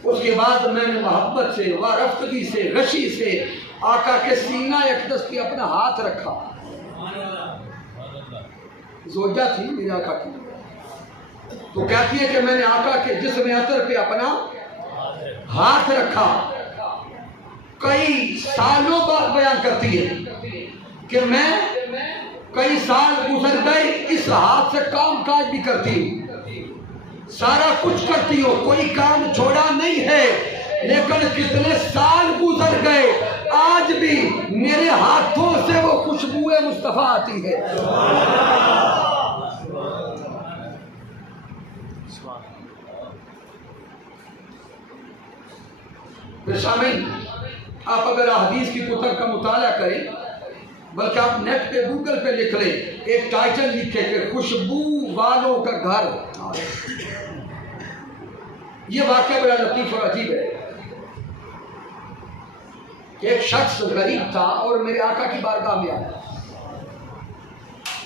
اس کے بعد میں نے محبت سے وارفتگی سے غشی سے آقا کے سینہ اقدس پہ اپنا ہاتھ رکھا۔ زوجہ تھی میرے آقا کی، تو کہتی ہے کہ میں نے آقا کے جسم عطر پہ اپنا ہاتھ رکھا۔ کئی سالوں بعد بیان کرتی ہے کہ میں کئی سال گزر گئے، اس ہاتھ سے کام کاج بھی کرتی ہوں، سارا کچھ کرتی ہوں، کوئی کام چھوڑا نہیں ہے، لیکن کتنے سال گزر گئے آج بھی میرے ہاتھوں سے وہ خوشبو مصطفیٰ آتی ہے۔ پھر شامل آپ اگر حدیث کی کتب کا مطالعہ کریں، بلکہ آپ نیٹ پہ گوگل پہ لکھ لیں، ایک ٹائٹل لکھے کہ خوشبو والوں کا گھر۔ یہ واقعہ بڑا لطیف اور عجیب ہے کہ ایک شخص غریب تھا اور میرے آقا کی بارگاہ میں آیا،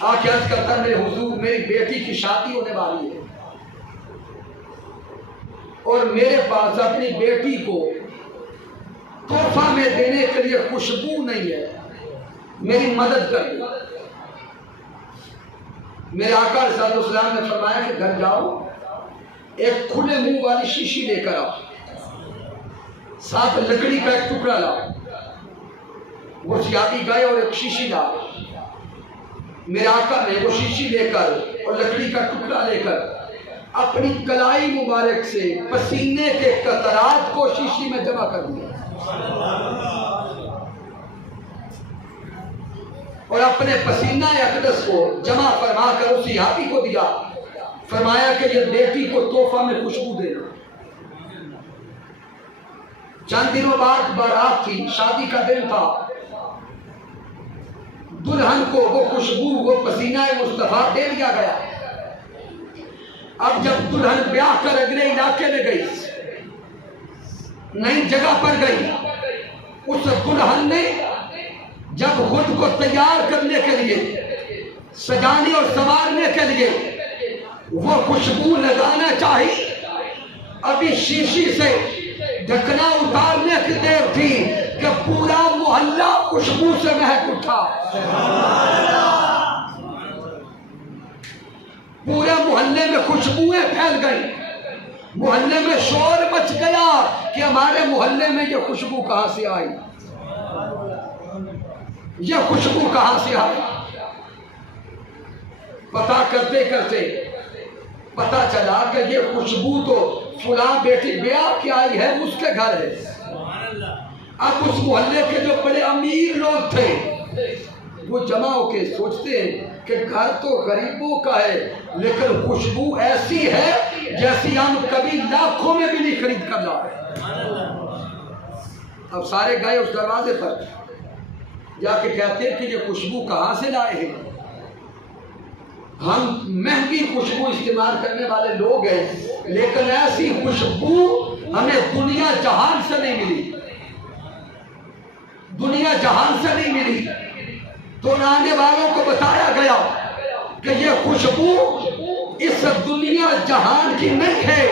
آ کے عرض کرتا میرے حضور میری بیٹی کی شادی ہونے والی ہے اور میرے پاس اپنی بیٹی کو تحفہ میں دینے کے لیے خوشبو نہیں ہے، میری مدد کر دو۔ میرے آقا علیہ السلام نے فرمایا کہ گھر جاؤ ایک کھلے منہ والی شیشی لے کر آ، ساتھ لکڑی کا ایک ٹکڑا لا۔ وہ صحابی گئے اور ایک شیشی لا، میرے آقا نے وہ شیشی لے کر اور لکڑی کا ٹکڑا لے کر اپنی کلائی مبارک سے پسینے کے قطرات کو شیشی میں جمع کر دیا اور اپنے پسینہ اقدس کو جمع فرما کر اس صحابی کو دیا، فرمایا کہ یہ بیٹی کو تحفہ میں خوشبو دینا۔ چند دنوں بعد بارات تھی، شادی کا دن تھا، دلہن کو وہ خوشبو، وہ پسینہ مصطفیٰ دے دیا گیا۔ اب جب دلہن بیاہ کر اگلے علاقے میں گئی، نئی جگہ پر گئی، اس دلہن نے جب خود کو تیار کرنے کے لیے، سجانے اور سنوارنے کے لیے وہ خوشبو لگانا چاہی، ابھی شیشی سے ڈھکنا اتارنے کی دیر تھی کہ پورا محلہ خوشبو سے مہک اٹھا۔ پورے محلے میں خوشبوئیں پھیل گئی، محلے میں شور مچ گیا کہ ہمارے محلے میں یہ خوشبو کہاں سے آئی، یہ خوشبو کہاں سے آئی۔ پتہ کرتے کرتے پتہ چلا کہ یہ خوشبو تو فلاں بیٹی بیاہ کی آئی ہے، اس کے گھر ہے۔ اب اس محلے کے جو بڑے امیر لوگ تھے وہ جمع ہو کے سوچتے ہیں کہ گھر تو غریبوں کا ہے لیکن خوشبو ایسی ہے جیسی ہم کبھی لاکھوں میں بھی نہیں خرید کر لائے۔ اب سارے گئے اس دروازے پر، جا کے کہتے ہیں کہ یہ خوشبو کہاں سے لائے ہیں؟ ہم مہنگی خوشبو استعمال کرنے والے لوگ ہیں لیکن ایسی خوشبو ہمیں دنیا جہان سے نہیں ملی، دنیا جہان سے نہیں ملی۔ تو آنے والوں کو بتایا گیا کہ یہ خوشبو اس دنیا جہان کی نہیں ہے،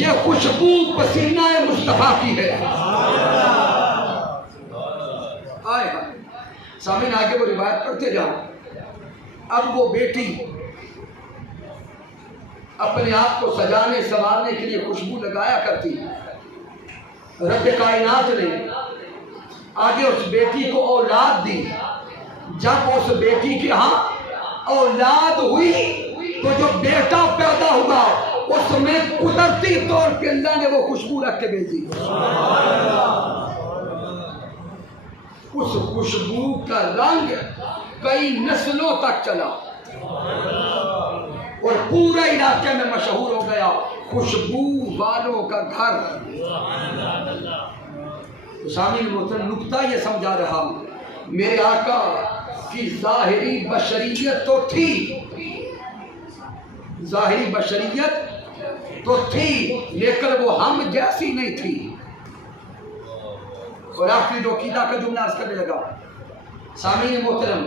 یہ خوشبو پسینہ مصطفیٰ کی ہے۔ آئے سامعین آگے وہ روایت پڑھتے جاؤ۔ اب وہ بیٹی اپنے آپ کو سجانے سنوارنے کے لیے خوشبو لگایا کرتی، رب کائنات نے آگے اس بیٹی کو اولاد دی۔ جب اس بیٹی کے ہاں اولاد ہوئی تو جو بیٹا پیدا ہوا اس میں قدرتی طور پہ اللہ نے وہ خوشبو رکھ کے بھیجی۔ اس خوشبو کا رنگ کئی نسلوں تک چلا اور پورے علاقے میں مشہور ہو گیا، خوشبو والوں کا گھر۔ سامعین محترم، نکتہ یہ سمجھا رہا ہوں، میرے آقا کی ظاہری بشریت تو تھی، ظاہری بشریت تو تھی لیکن وہ ہم جیسی نہیں تھی۔ اور آخری جو عقیدہ کا جملہ عرض کرنے لگا، سامعین محترم،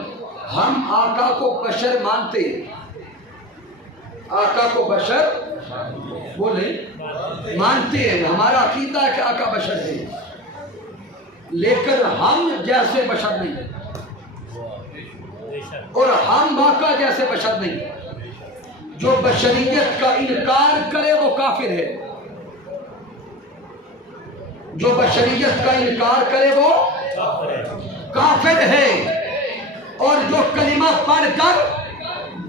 ہم آقا کو بشر مانتے ہیں، آقا کو بشر بولے مانتے ہیں، ہمارا عقیدہ ہے کہ آقا بشر ہے لیکن ہم جیسے بشر نہیں اور ہم آقا جیسے بشر نہیں۔ جو بشریت کا انکار کرے وہ کافر ہے، جو بشریت کا انکار کرے وہ کافر ہے، اور جو کلمہ پڑھ کر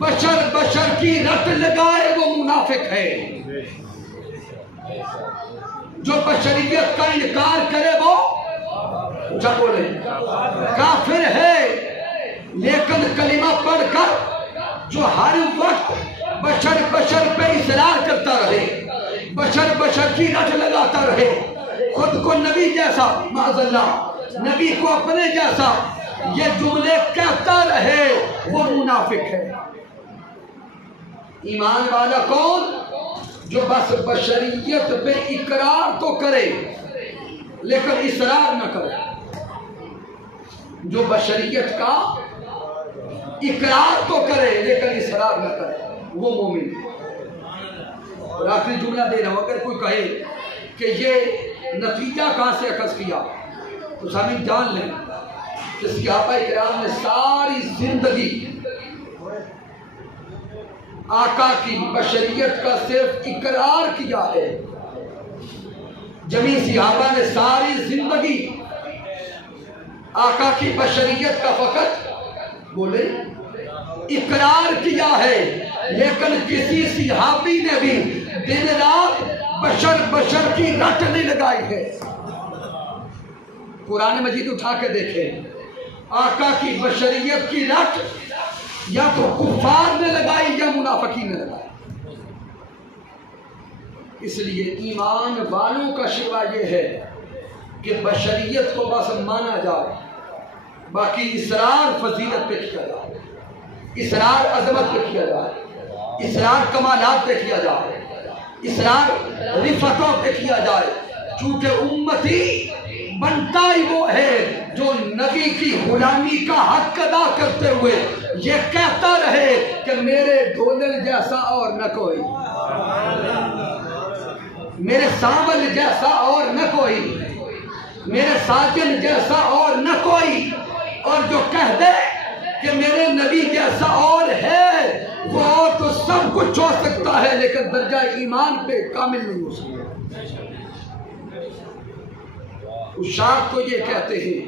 بشر بشر کی رٹ لگائے وہ منافق ہے۔ جو بشریت کا انکار کرے وہ اونچا بولے کافر ہے، لیکن کلمہ پڑھ کر جو ہر وقت بشر بشر پہ اصرار کرتا رہے، بشر بشر کی رٹ لگاتا رہے، خود کو نبی جیسا، معاذ اللہ نبی کو اپنے جیسا یہ جملے کہتا رہے، وہ منافق ہے۔ ایمان والا کون؟ جو بس بشریت پہ اقرار تو کرے لیکن اصرار نہ کرے، جو بشریت کا اقرار تو کرے لیکن اصرار نہ کرے، وہ مومن۔ اور آخری جملہ دے رہا ہوں، اگر کوئی کہے کہ یہ نتیجہ کہاں سے اخذ کیا تو سامعین جان لیں کہ صحابہ کرام نے ساری زندگی آقا کی بشریت کا صرف اقرار کیا ہے. جمی صحابہ نے ساری زندگی آقا کی بشریت کا فقط بولے اقرار کیا ہے، لیکن کسی صحابی نے بھی دن رات بشر کی رٹ نہیں لگائی ہے. قرآن مجید اٹھا کے دیکھیں، آقا کی بشریت کی رٹ یا تو کفار نے لگائی یا منافقین نے لگائی. اس لیے ایمان والوں کا شیوا یہ ہے کہ بشریت کو بس مانا جائے، باقی اصرار فضیلت پہ کیا جائے، اصرار عظمت پہ کیا جائے، اصرار کمالات پہ کیا جائے، اصرار رفتوں پہ کیا جائے. چونکہ امتی بنتا ہی وہ ہے جو نبی کی غلامی کا حق ادا کرتے ہوئے یہ کہتا رہے کہ میرے ڈھولن جیسا اور نہ کوئی، میرے سانبل جیسا اور نہ کوئی، میرے ساجن جیسا اور نہ کوئی. اور جو کہہ دے کہ میرے نبی جیسا اور ہے وہ اور تو سب کچھ ہو سکتا ہے لیکن درجہ ایمان پہ کامل نہیں ہو سکتا. اشاق تو یہ کہتے ہیں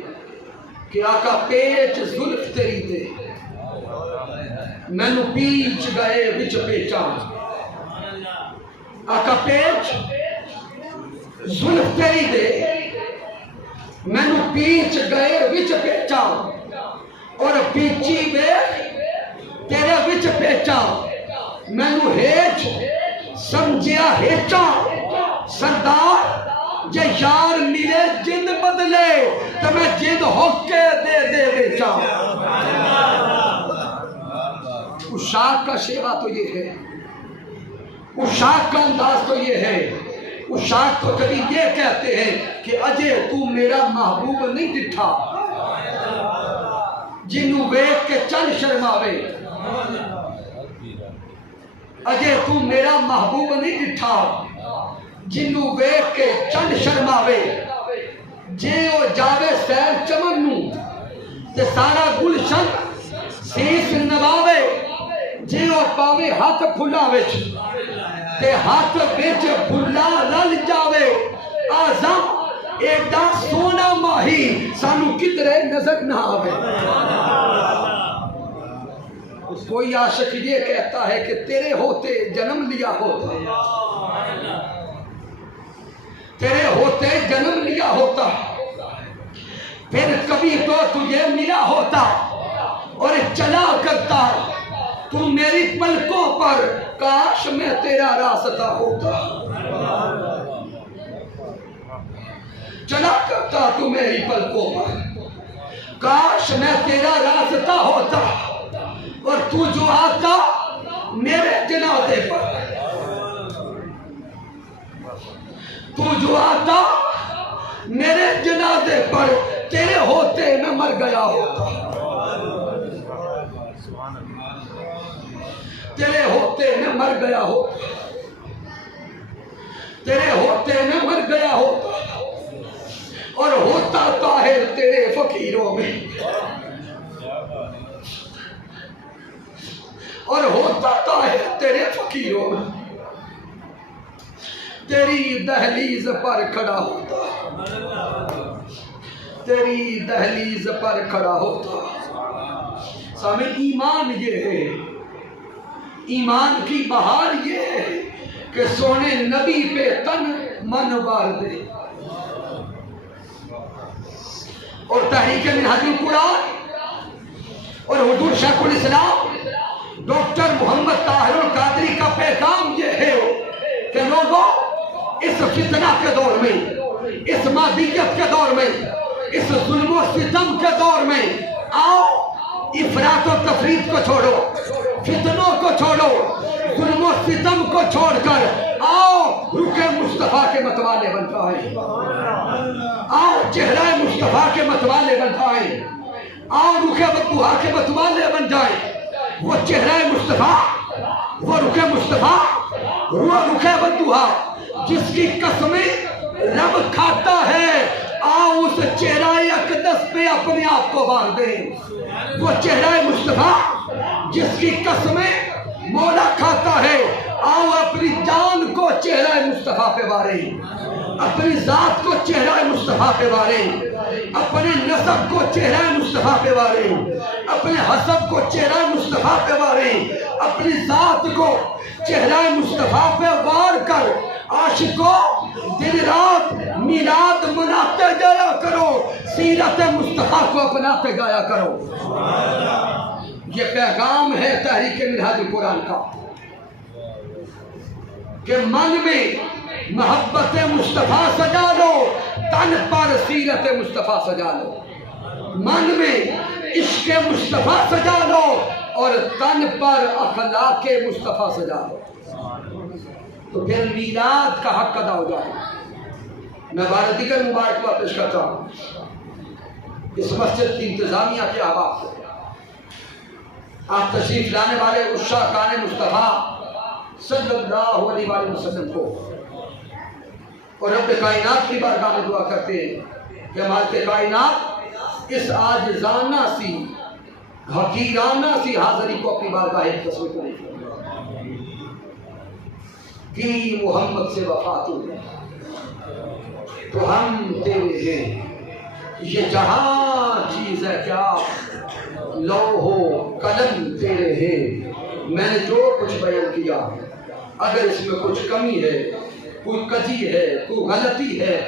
کہ آقا پیچ زلف تیری دے مینو پیچ گئے وچ پیچاں. آقا پیچ زلف تیری دے مینو پیچ گئے وچ پیچاں، اور پیچی وے تیرے وچ پیچاں مینو ہیچ سمجھیا ہیچاں. سردار جے یار میرے جند بدلے تو میں جند ہوکے دے دے بیچاں. اشاق کا شیوا تو یہ ہے، اشاق کا انداز تو یہ ہے. اشاق تو کبھی یہ کہتے ہیں کہ اجے تو میرا محبوب نہیں ڈٹھا جنوں ویکھ کے چن شرماوے. اجے تو میرا محبوب نہیں ڈٹھا جنوں ویکھ کے چن شرماوے. جے او جاوے سیر چمن نوں تے سارا گلشن سیس نواوے. جے او پاوے ہاتھ پھلاں وچ تے ہاتھ وچ پھلا رل جاوے. آزم ایڈا سونا ماہی سانو کدرے نظر نہ آوے. کوئی عاشق یہ کہتا ہے کہ تیرے ہوتے جنم لیا ہوتا، تیرے ہوتے جنم لیا ہوتا، پھر کبھی تو تجھے ملا ہوتا اور چلا کرتا تو میری پلکوں پر، کاش میں تیرا راستہ ہوتا. چلا کرتا تو میری پلکوں پر، کاش میں تیرا راستہ ہوتا. اور تو جو آتا میرے جنازے پر، تو جو آتا میرے جنازے پر، تیرے ہوتے میں مر گیا ہوتا، تیرے ہوتے میں مر گیا ہوتا، تیرے ہوتے میں مر گیا ہوتا. اور ہوتا طاہر تیرے فقیروں میں، اور ہوتا طاہر تیرے فقیروں میں. تیری دہلیز پر کھڑا ہوتا، تیری دہلیز پر کھڑا ہوتا. سامنے ایمان یہ ہے، ایمان کی بہار یہ ہے کہ سونے نبی پہ تن من وار دے. اور تحریک منہاج القرآن اور حضور شیخ الاسلام ڈاکٹر محمد طاہر القادری کا پیغام یہ ہے کہ لوگوں اس فتنہ کے دور میں، اس مادیت کے دور میں، اس ظلم و ستم کے دور میں آؤ افراط و تفریط کو چھوڑو، فتنوں کو چھوڑو، ظلم و ستم کو چھوڑ کر آؤ رخ مصطفیٰ کے متوالے بن جائیں، آؤ چہرہ مصطفیٰ کے متوالے بن جائیں، آؤ رخ بدوہا کے متوالے بن جائیں. وہ چہرہ مصطفیٰ، وہ رخ مصطفیٰ، وہ رخ بدوہا جس کی قسمیں رب کھاتا ہے، آؤ اس چہرہ اقدس پہ اپنے آپ کو بار دیں. وہ چہرہ مصطفیٰ جس کی قسمیں مولا کھاتا ہے آؤ اپنی جان کو چہرہ مصطفیٰ پہ بارے، اپنی ذات کو چہرہ مصطفیٰ پہ بارے، اپنے نسب کو چہرہ مصطفیٰ پہ بارے، اپنے حسب کو چہرہ مصطفیٰ پہ بارے، اپنی ذات کو چہرہ مصطفیٰ پہ وار کر عاشقوں دن رات میلاد مناتے جایا کرو، سیرت مصطفیٰ کو اپناتے گایا کرو۔ یہ پیغام ہے تحریک منہاج القرآن کا کہ من میں محبت مصطفیٰ سجا لو، تن پر سیرت مصطفیٰ سجا لو، من میں عشق مصطفیٰ سجا لو اور تن پر اخلاق مصطفیٰ سجا لو، تو پھر میلاد کا حق ادا ہو جائے۔ میں بار دیگر مبارکباد پیش کرتا ہوں اس مسجد کی انتظامیہ کے احباب کو، آپ تشریف لانے والے عشاقان مصطفیٰ صلی اللہ علیہ وآلہ وسلم کو، اور رب کائنات کی بارگاہ میں دعا کرتے ہیں کہ مالک کائنات اس عاجزانہ سی حقیرانہ سی حاضری کو اپنی بارگاہ تصویر کرے کہ محمد سے وفا تو ہم تیرے ہیں، یہ جہاں چیز ہے کیا لوح و قلم تیرے ہیں، میں نے جو کچھ بیان کیا اگر اس میں کچھ کمی ہے، کوئی کجی ہے، کوئی غلطی ہے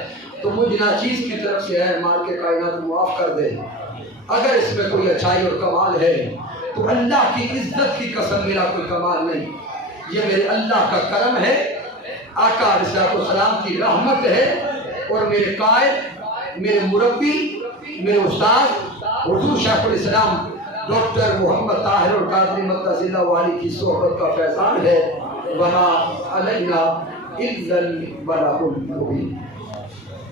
تو مجھ ناچیز کی طرف سے ہے، مال کے کائنات معاف کر دے، اگر اس میں کوئی اچھائی اور کمال ہے تو اللہ کی عزت کی قسم میرا کوئی کمال نہیں، یہ میرے اللہ کا کرم ہے، آقا علیہ السلام کی رحمت ہے، اور میرے قائد، میرے مربی، میرے استاد حضور شیخ الاسلام ڈاکٹر محمد طاہر القادری مدثر اللہ والی کی صحبت کا فیضان ہے۔ وما علینا الا البلاغ المبین۔